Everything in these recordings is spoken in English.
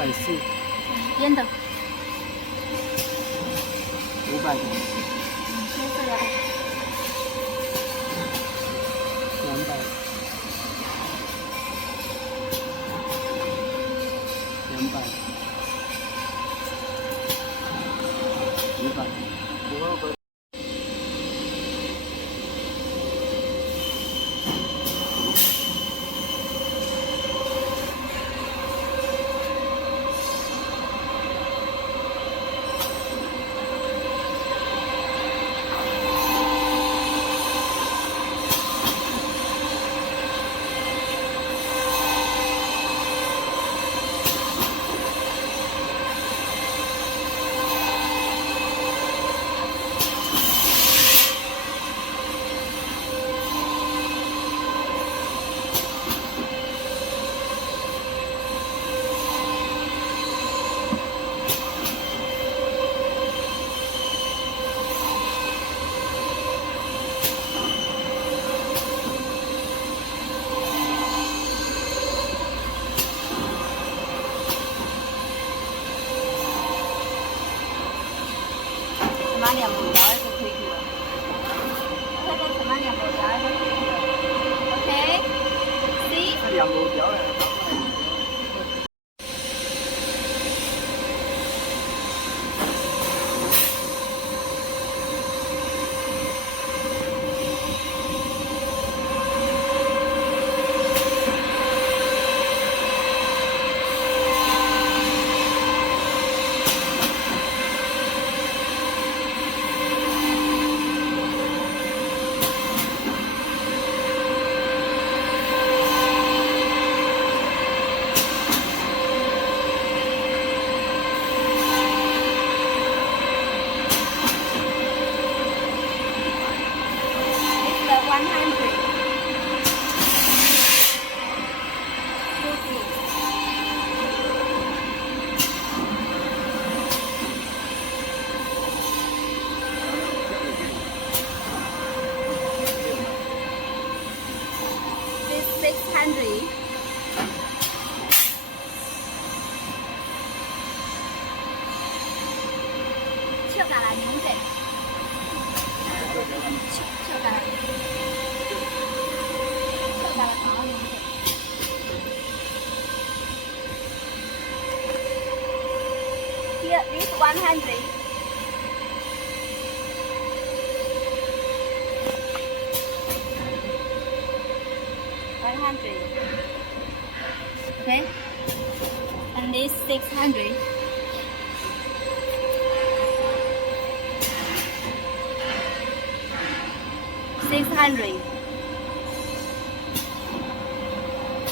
140，烟的，500的，黑色的， 200，200，500。什么两毛钱就可以了。看看什么两毛钱就可以了。OK， see？ 2毛条嘞。600. Chưa cả là nhúng rẻ. Chưa cả là có nhúng rẻ. Here, this 100. Okay, and this 600. $600.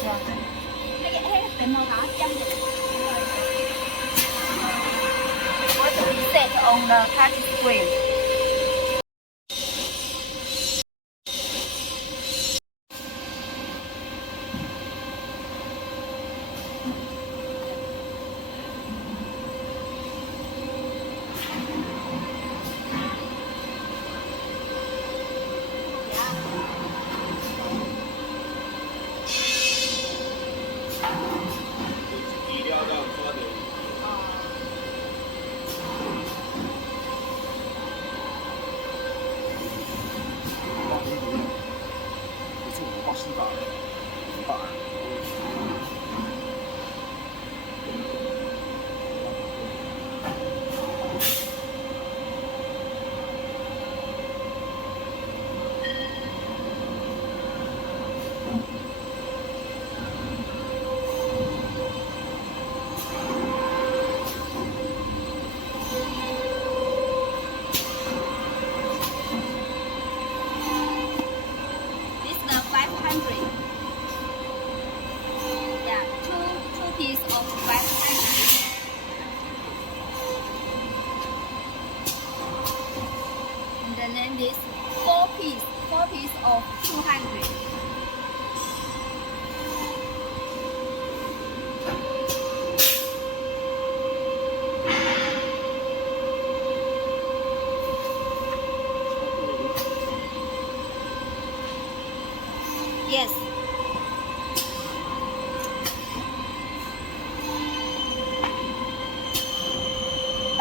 Rồi. Hết cái màu đó trăm. What to be set on the touch screen. And then this four piece of 200. Yes.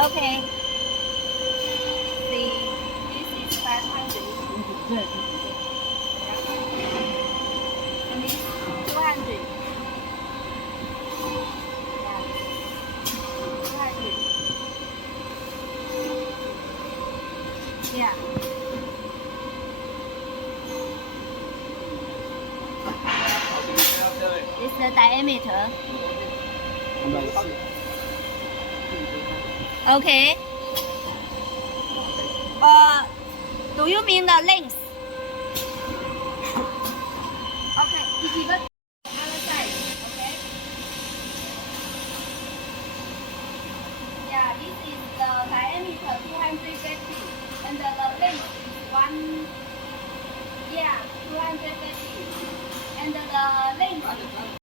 Okay. See, this is 500. And this 200. Yeah. 200. Yeah. It's the diameter. 240. Okay. Or do you mean the length? Okay.